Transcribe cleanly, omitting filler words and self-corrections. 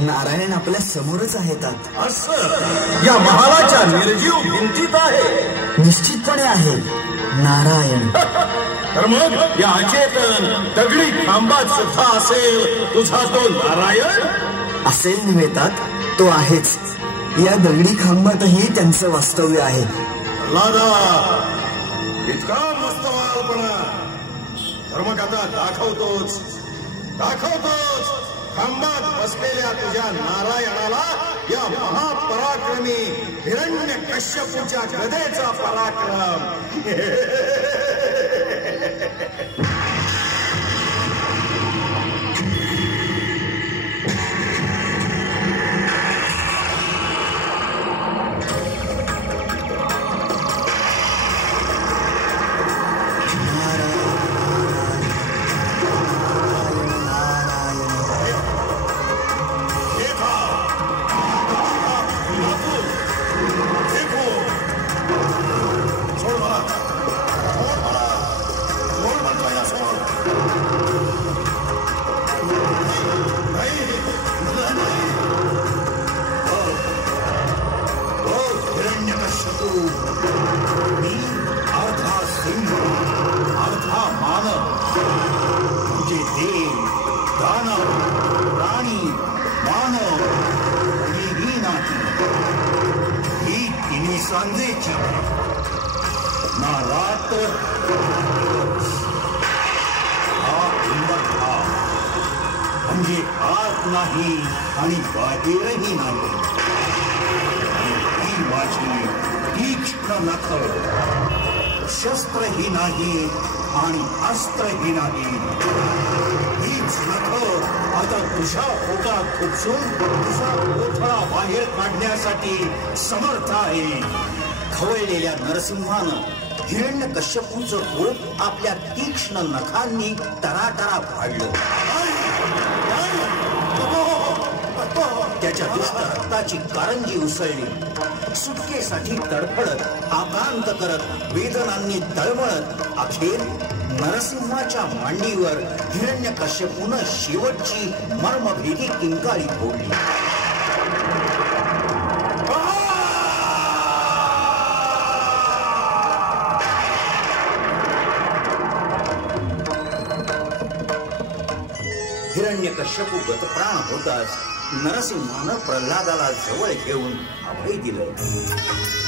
नारायण आपल्या समोरच आहेत. असं या महालाच्या निर्जीव भिंतीत आहे? निश्चितपणे आहे नारायण. तर मग या अचेतन दगडी खांबात सुद्धा असेल तुझा तो नारायण? असेल निवेतात, तो आहेच. या दगडी खांबातही त्यांचं वास्तव्य आहे. लादा इतका मस्तवालपणा, तर मग आता दाखवतोच खांबात बसलेल्या तुझ्या नारायणाला या महापराक्रमी हिरण्यकश्यपूच्या गदेचा पराक्रम. सांजेची ना रात हा हिंमत म्हणजे आत नाही आणि बाहेरही नाही. ही माझी तीक्ष्ण नख, शस्त्रही नाही आणि अस्त्रही नाही. हीच नख आता तुझ्या पोटात खुपसून तुझा कोथळा बाहेर काढण्यासाठी समर्थ आहे. खवळलेल्या नरसिंहानं हिरण्यकश्यपूचं पोट आपल्या तीक्ष्ण नखांनी टराटरा फाडलं. त्याच्या दुष्ट रक्ताची कारंजी उसळली. सुटकेसाठी तडफडत, आकांत करत, वेदनांनी तळमळत अखेर नरसिंहाच्या मांडीवर हिरण्यकश्यपूनं शेवटची मर्मभेदी किंकाळी फोडली. हिरण्यकश्यपू गतप्राण होताच नरसिंहानं प्रल्हादाला जवळ घेऊन अभय दिलं.